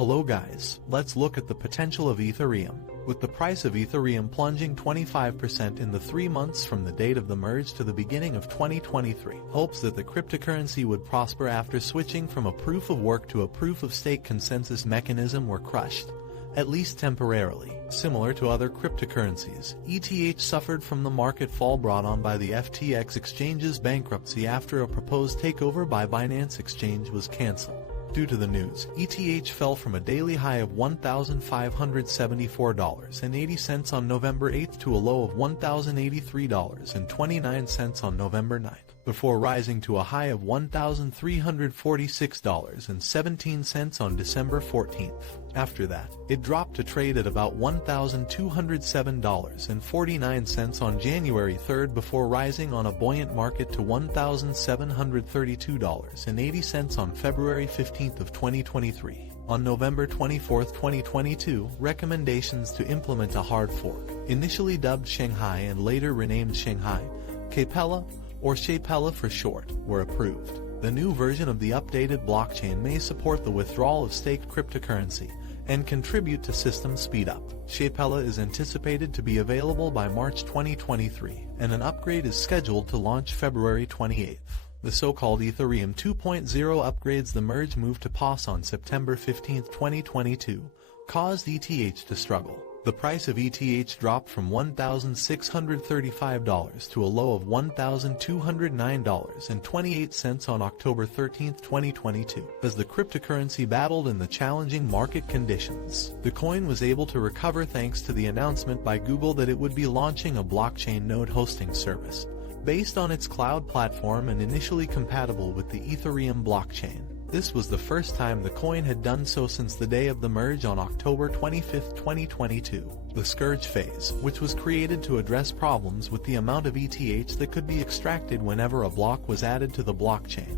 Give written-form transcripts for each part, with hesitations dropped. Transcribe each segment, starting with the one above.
Hello guys, let's look at the potential of Ethereum. With the price of Ethereum plunging 25% in the 3 months from the date of the merge to the beginning of 2023, hopes that the cryptocurrency would prosper after switching from a proof-of-work to a proof-of-stake consensus mechanism were crushed, at least temporarily. Similar to other cryptocurrencies, ETH suffered from the market fall brought on by the FTX exchange's bankruptcy after a proposed takeover by Binance Exchange was cancelled. Due to the news, ETH fell from a daily high of $1,574.80 on November 8 to a low of $1,083.29 on November 9, before rising to a high of $1,346.17 on December 14. After that, it dropped to trade at about $1,207.49 on January 3 before rising on a buoyant market to $1,732.80 on February 15 of 2023. On November 24, 2022, recommendations to implement a hard fork, initially dubbed Shanghai and later renamed Shanghai, Capella, or Shapella for short, were approved. The new version of the updated blockchain may support the withdrawal of staked cryptocurrency and contribute to system speed-up. Shapella is anticipated to be available by March 2023, and an upgrade is scheduled to launch February 28. The so-called Ethereum 2.0 upgrades. The merge move to POS on September 15, 2022, caused ETH to struggle. The price of ETH dropped from $1,635 to a low of $1,209.28 on October 13, 2022, as the cryptocurrency battled in the challenging market conditions. The coin was able to recover thanks to the announcement by Google that it would be launching a blockchain node hosting service, based on its cloud platform and initially compatible with the Ethereum blockchain. This was the first time the coin had done so since the day of the merge on October 25, 2022. The Scourge phase, which was created to address problems with the amount of ETH that could be extracted whenever a block was added to the blockchain,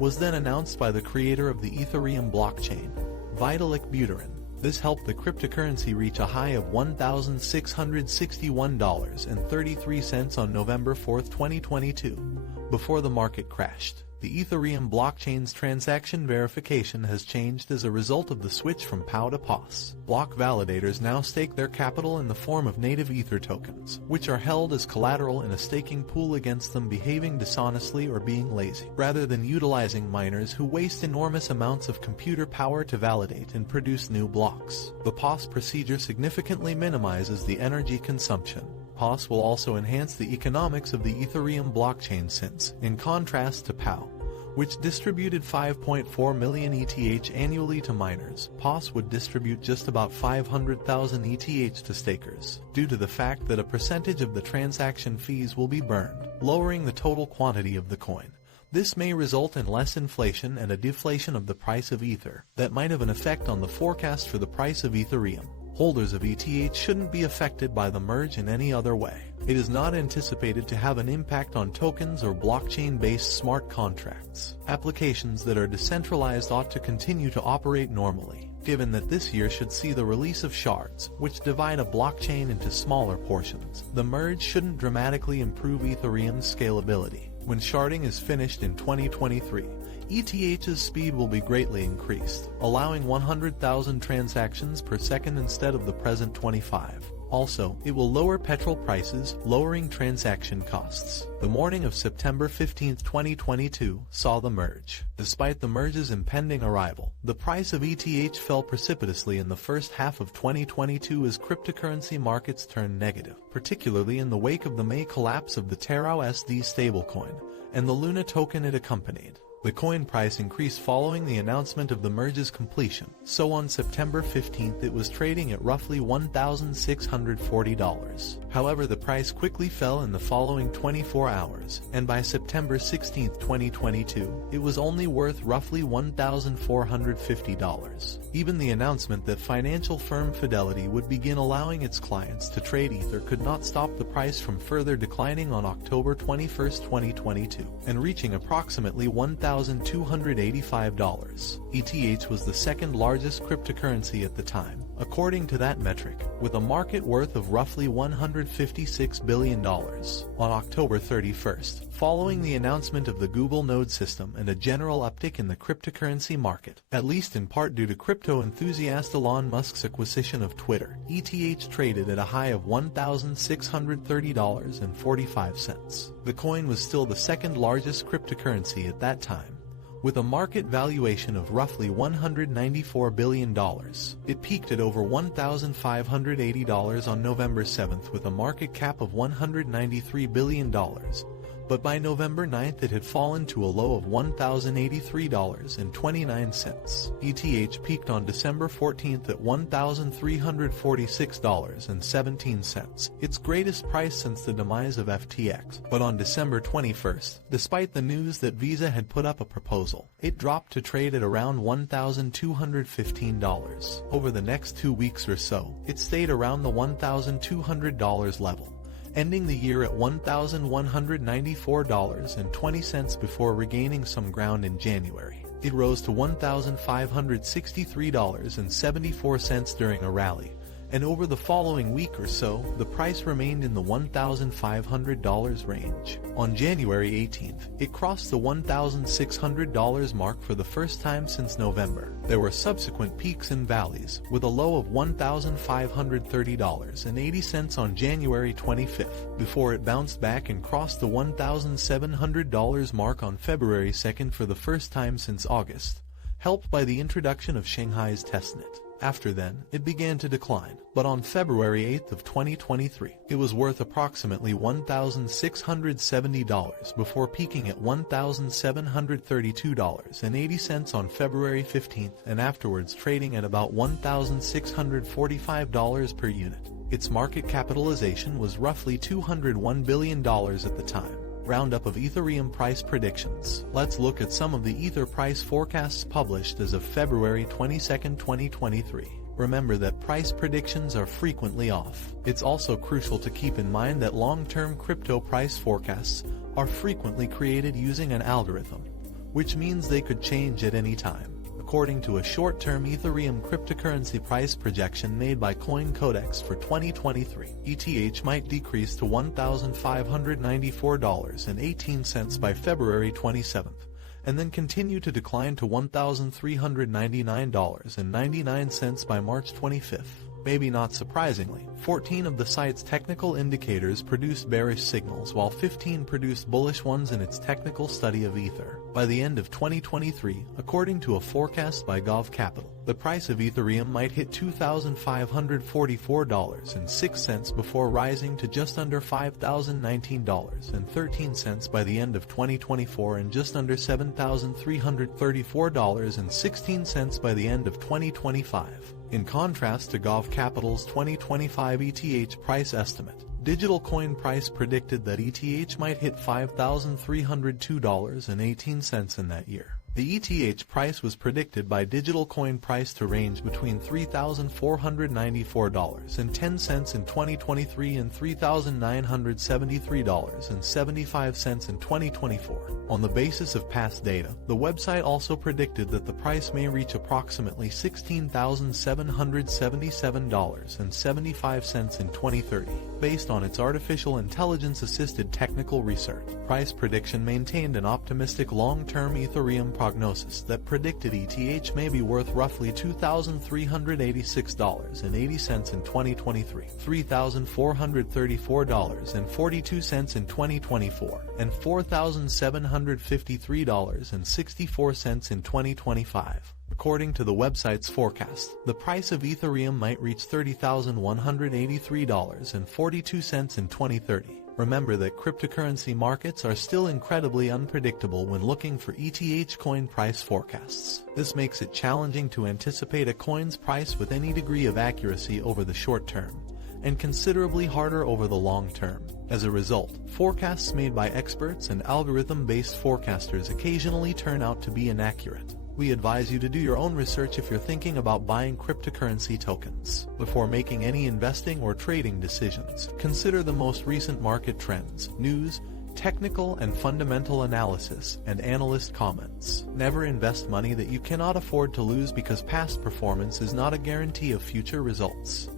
was then announced by the creator of the Ethereum blockchain, Vitalik Buterin. This helped the cryptocurrency reach a high of $1,661.33 on November 4, 2022, before the market crashed. The Ethereum blockchain's transaction verification has changed as a result of the switch from POW to POS. Block validators now stake their capital in the form of native Ether tokens, which are held as collateral in a staking pool against them behaving dishonestly or being lazy, rather than utilizing miners who waste enormous amounts of computer power to validate and produce new blocks. The POS procedure significantly minimizes the energy consumption. POS will also enhance the economics of the Ethereum blockchain since, in contrast to POW, which distributed 5.4 million ETH annually to miners, POS would distribute just about 500,000 ETH to stakers, due to the fact that a percentage of the transaction fees will be burned, lowering the total quantity of the coin. This may result in less inflation and a deflation of the price of Ether that might have an effect on the forecast for the price of Ethereum. Holders of ETH shouldn't be affected by the merge in any other way. It is not anticipated to have an impact on tokens or blockchain-based smart contracts. Applications that are decentralized ought to continue to operate normally, given that this year should see the release of shards, which divide a blockchain into smaller portions. The merge shouldn't dramatically improve Ethereum's scalability. When sharding is finished in 2023, ETH's speed will be greatly increased, allowing 100,000 transactions per second instead of the present 25. Also, it will lower petrol prices, lowering transaction costs. The morning of September 15, 2022, saw the merge. Despite the merge's impending arrival, the price of ETH fell precipitously in the first half of 2022 as cryptocurrency markets turned negative, particularly in the wake of the May collapse of the Terra USD stablecoin and the Luna token it accompanied. The coin price increased following the announcement of the merge's completion, so on September 15 it was trading at roughly $1,640. However, the price quickly fell in the following 24 hours, and by September 16, 2022, it was only worth roughly $1,450. Even the announcement that financial firm Fidelity would begin allowing its clients to trade Ether could not stop the price from further declining on October 21, 2022, and reaching approximately $1,285. ETH was the second largest cryptocurrency at the time, according to that metric, with a market worth of roughly $156 billion. On October 31, following the announcement of the Google node system and a general uptick in the cryptocurrency market, at least in part due to crypto enthusiast Elon Musk's acquisition of Twitter. ETH traded at a high of $1,630.45. The coin was still the second largest cryptocurrency at that time, with a market valuation of roughly $194 billion. It peaked at over $1,580 on November 7th with a market cap of $193 billion. But by November 9th it had fallen to a low of $1,083.29. ETH peaked on December 14th at $1,346.17, its greatest price since the demise of FTX. But on December 21st, despite the news that Visa had put up a proposal, it dropped to trade at around $1,215. Over the next 2 weeks or so, it stayed around the $1,200 level, ending the year at $1,194.20 before regaining some ground in January. It rose to $1,563.74 during a rally, and over the following week or so, the price remained in the $1,500 range. On January 18th, it crossed the $1,600 mark for the first time since November. There were subsequent peaks and valleys, with a low of $1,530.80 on January 25th, before it bounced back and crossed the $1,700 mark on February 2nd for the first time since August, helped by the introduction of Shanghai's testnet. After then, it began to decline, but on February 8th of 2023, it was worth approximately $1,670 before peaking at $1,732.80 on February 15th and afterwards trading at about $1,645 per unit. Its market capitalization was roughly $201 billion at the time. Roundup of Ethereum price predictions. Let's look at some of the Ether price forecasts published as of February 22, 2023. Remember that price predictions are frequently off. It's also crucial to keep in mind that long-term crypto price forecasts are frequently created using an algorithm, which means they could change at any time. According to a short-term Ethereum cryptocurrency price projection made by CoinCodex for 2023, ETH might decrease to $1,594.18 by February 27th, and then continue to decline to $1,399.99 by March 25th. Maybe not surprisingly, 14 of the site's technical indicators produced bearish signals while 15 produced bullish ones in its technical study of Ether. By the end of 2023, according to a forecast by Gov Capital, the price of Ethereum might hit $2,544.06 before rising to just under $5,019.13 by the end of 2024 and just under $7,334.16 by the end of 2025. In contrast to Gov Capital's 2025 ETH price estimate, Digital Coin Price predicted that ETH might hit $5,302.18 in that year. The ETH price was predicted by Digital Coin Price to range between $3,494.10 in 2023 and $3,973.75 in 2024. On the basis of past data, the website also predicted that the price may reach approximately $16,777.75 in 2030, based on its artificial intelligence-assisted technical research. Price prediction maintained an optimistic long-term Ethereum prognosis that predicted ETH may be worth roughly $2,386.80 in 2023, $3,434.42 in 2024, and $4,753.64 in 2025. According to the website's forecast, the price of Ethereum might reach $30,183.42 in 2030. Remember that cryptocurrency markets are still incredibly unpredictable when looking for ETH coin price forecasts. This makes it challenging to anticipate a coin's price with any degree of accuracy over the short term, and considerably harder over the long term. As a result, forecasts made by experts and algorithm-based forecasters occasionally turn out to be inaccurate. We advise you to do your own research if you're thinking about buying cryptocurrency tokens. Before making any investing or trading decisions, consider the most recent market trends, news, technical and fundamental analysis, and analyst comments. Never invest money that you cannot afford to lose because past performance is not a guarantee of future results.